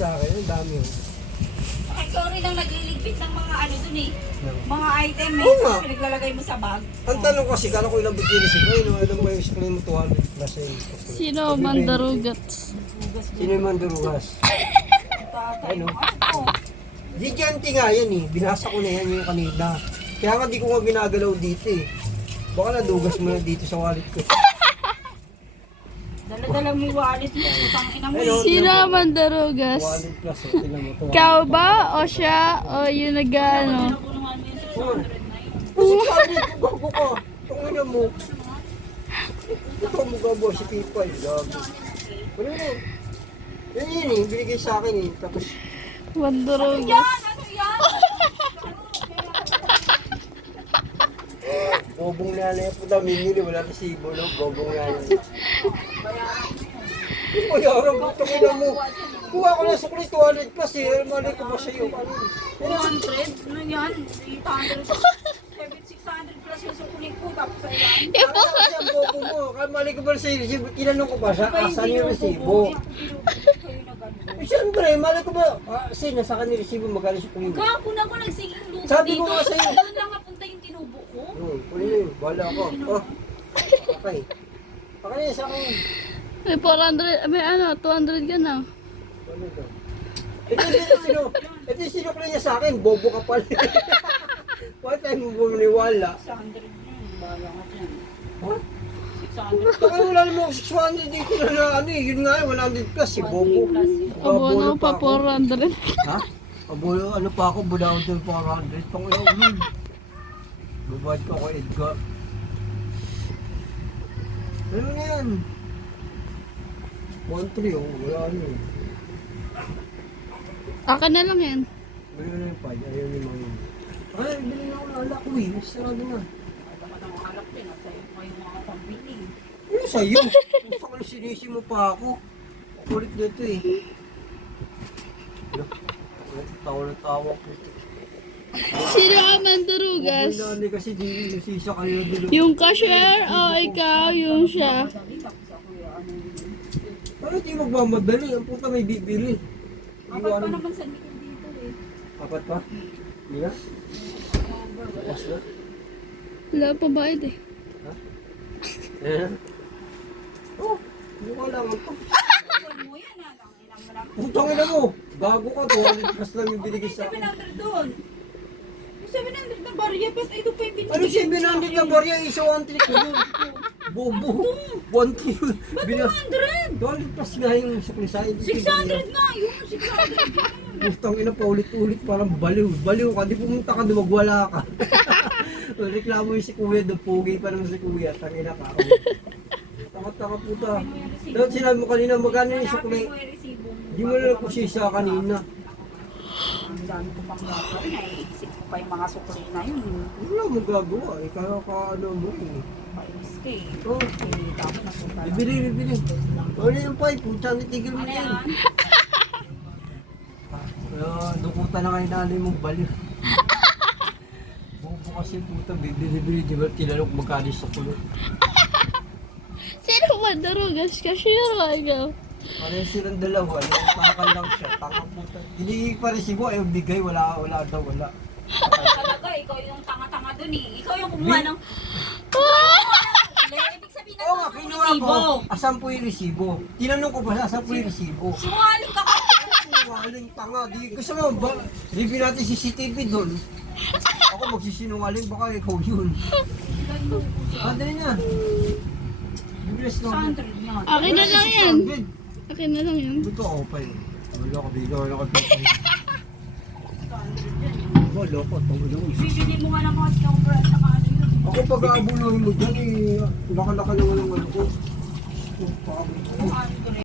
sa akin, ang dami yun. Ay, sorry lang nagliligpit ng mga ano dun eh. Mga item eh. Oo nga. Tapos pinaglalagay mo sa bag. Ang tanong kasi, kala ko ilang bikini siya. Ayun, alam mo yung screen mo 200 plus eh. Sino mandarugats? Sino yung mandurugas? Tatay Ano? mo. Ano? Gigante nga yan eh. Binasa ko na yan yung kanina. Kaya nga di ko nga ginagalaw dito eh. Baka nadugas mo na dito sa wallet ko. Dala-dala mo yung wallet mo. Putang ina mo. Ayun. Sino mandarugas? Wallet plus eh. Tingnan mo. Ikaw ba? O siya? O yung nag-ano? Napunuhan mo yung 600 na yun. Kasi sabi ko, gago ka. Tungin mo. Ito mo gabo si Pipay. Gago. Ano mo? Yan yun eh. Binigay sa akin eh. Tapos, Mandarugas. Yan! Ano yan? bobong nanay po daw. Mingili. Wala resibo no. Bobong nanay. Bayaran mo. Tungin mo. Kuha ko na sa kulit 200 plus eh. Mali ko ba sa'yo? Ano? 200? Ano yan? 800? 600 plus yung sukuling ko. Tapos sa ilan? Ano kasi ang bobo mo? Mali ko ba sa'yo? Resibo? Tinanong ko ba siya? Asan yung resibo? Eh, siyempre, mali ko ba? Sino sa kanil resibo magkano sa kulit? Kako na ako nagsiging luto Sabi dito. ko nga sa'yo. Doon lang napunta yung tinubo ko. Kunin mo yun. Bahala ako. Oh. Okay. Okay sa akin. May 400, may ano, 200 ka na. Ano ito? Ito yung sinukli niya sa akin. Bobo ka pala. Bakit tayo mo bumaniwala? 600 yun. Bahala ka dyan. Ha? 600. Baka wala naman 600 dito na ano eh. Yun nga 100 plus si Bobo. Abono pa ako. 400. Ha? Abono ano pa ako? Budawin doon 400. Pang ilaw yun. Babad ko kay Edgar. Ano na yan? 1-3 oh. Wala ano eh. Akin na lang yan. Bili na yung pad. Ayaw ni Mami. Ay, bili na ako na alak ko eh. Sarado na. Tama ng alak din. Sa'yo pa yung mga pambili. Ano sa'yo? Gusto ko na sinisi mo pa ako. Kulit dito eh. Tawa na tawa ko. Sino ka mandarugas? Hindi kasi di sisa kayo dito. Yung cashier o ikaw yung siya? Ano di magmamadali? Ang puta may bibili. Apat pa naman sa likod dito eh. Apat pa? Hindi na? Tapos na? Wala pa bayad eh. Ha? Eh? Oh, hindi ko alam ito. Iwan mo yan ah. Ilang mo lang. Putang ina mo! Gago ka, 200 plus lang yung binigay sa akin. 700 doon. Yung 700 na barya. Pas ito pa yung binigay. Ano 700 na barya? Isa 1 trick ko yun. Bobo. 1 trick. 200! 200 plus nga yung sukli sa akin. 600 nga! Yung 600! Putang ina pa ulit-ulit parang baliw. Baliw ka. Di pumunta ka, dumagwala ka. Reklamo yung si Kuya doon. Pugi pa naman si Kuya. Tangina ka. Taka-taka puta. Dapat sinabi mo kanina magkano yung sukli. Hanapin mo yung resibo mo. Di mo na nagpusisa kanina. Ang dami ko pang gagawin. Naiisip ko pa yung mga sukli na yun. Wala mo gagawa. Ikaw ka ano mo eh. Painis ka eh. Oh, Eh, dami na punta lang. bibili. Ano yung pipe? Puta, nitigil mo Ano na yan? yan. Dukutan na kayo nanay mong baliw. Bobo kasi puta, bibili. Di ba tinanong magkano sa kulot? Sino mandarugas? Cashier o ikaw? Parang silang dalawa. Takal lang siya. Takal puta. Hindi pa rin sigo. Ayaw bigay. Wala daw. Wala. Talaga, ikaw yung tanga-tanga dun eh. Ikaw yung kumuha ng... Ibig sabihin na Oo nga, ito ng kinuha resibo. ko. Asan po yung resibo? Tinanong ko pa siya, asan po yung resibo? Sinungaling ka kasi. Sinungaling tanga. Di, gusto mo ba? Review natin CCTV doon. Ako magsisinungaling, baka ikaw yun. Dali na. Bibilis na. 600 nga. Akin na lang yan. Akin na lang yan. Ito ako pa yun. Wala ka, bigyan ka pa. 600 yan. Wala ka, tawala ko. Bibili mo nga ng mga snowbird at saka ano yun. Ako pag-aabuluhin mo dyan, laka-laka naman ang ano ko. Pag-aabuluhin ko.